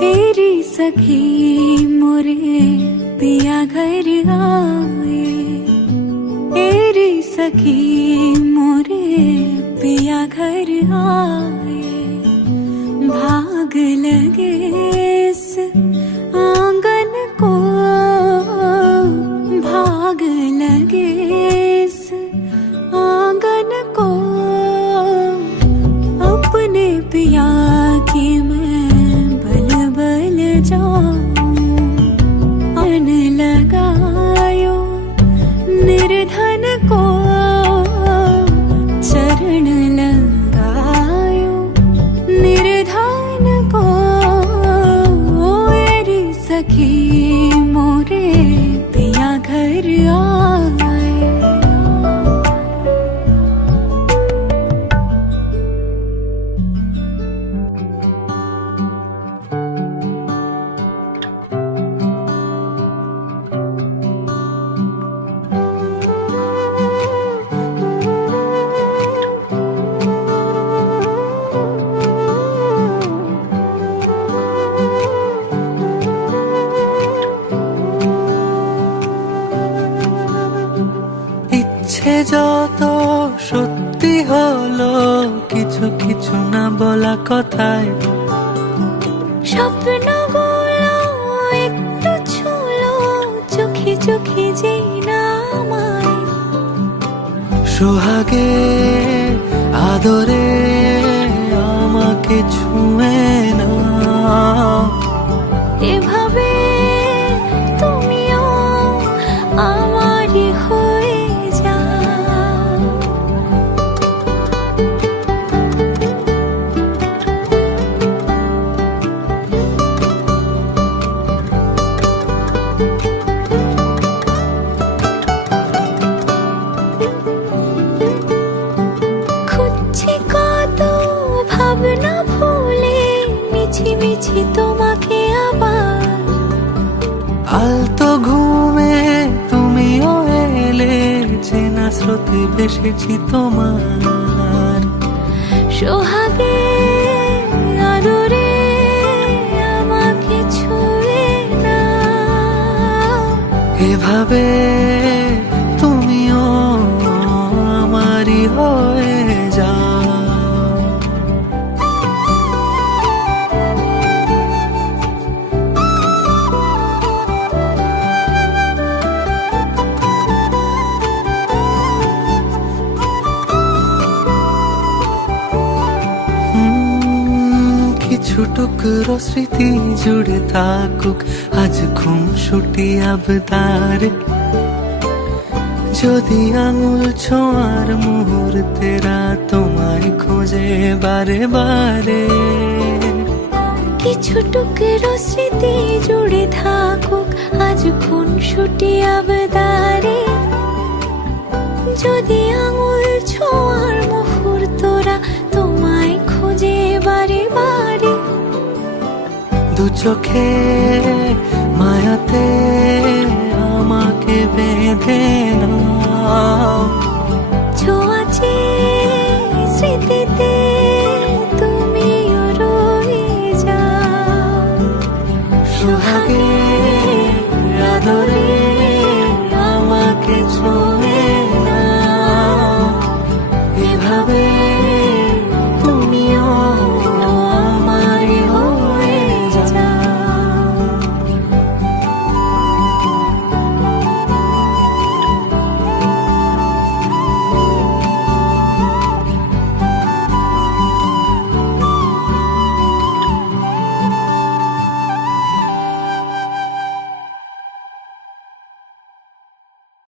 तेरी सखी मोरे पिया घर आए, तेरी सखी मोरे पिया घर आए। भाग लगे इस आंगन को, भाग लगे इस आंगन को। अपने पिया की मैं बल बल जाऊं, अन लगायो निर्धन को, चरण लगायो निर्धन को। मेरी सखी मोरे पिया घर आए। ইচ্ছে যত সত্যি হলো, কিছু কিছু না বলা কথায়। স্বপ্নগুলো একটু ছুলো, চোখে চোখে যেই না আমায়। সোহাগে আদরে আমাকে ছুঁয়ে না, এভাবে তুমিও আমারই হয়ে যাও। খুঁজছি কত ভাবনা ভুলে, মিছি মিছি তোমাকে আবার। আলতো ঘুমে তুমিও এলে, চেনা স্রোতে ভেসেছি তোমার। সোহাগে আদরে আমাকে ছুঁয়ে না, এভাবে তুমিও আমারই হয়ে যাও। কিছু টুকরো স্মৃতি জুড়ে থাকুক আজ খুনসুটি আবদার। যদি আঙুল ছোঁয়ার মুহূর্তেরা তোমায় খোঁজে বারে বারে। কিছু টুকরো স্মৃতি জুড়ে থাকুক আজ খুনসুটি আবদারে। যদি আঙুল ছোঁয়ার মুহূর্তরা তোমায় খোঁজে বারে বারে। দু চোখে মায়াতে আমাকে বেঁধে নাও।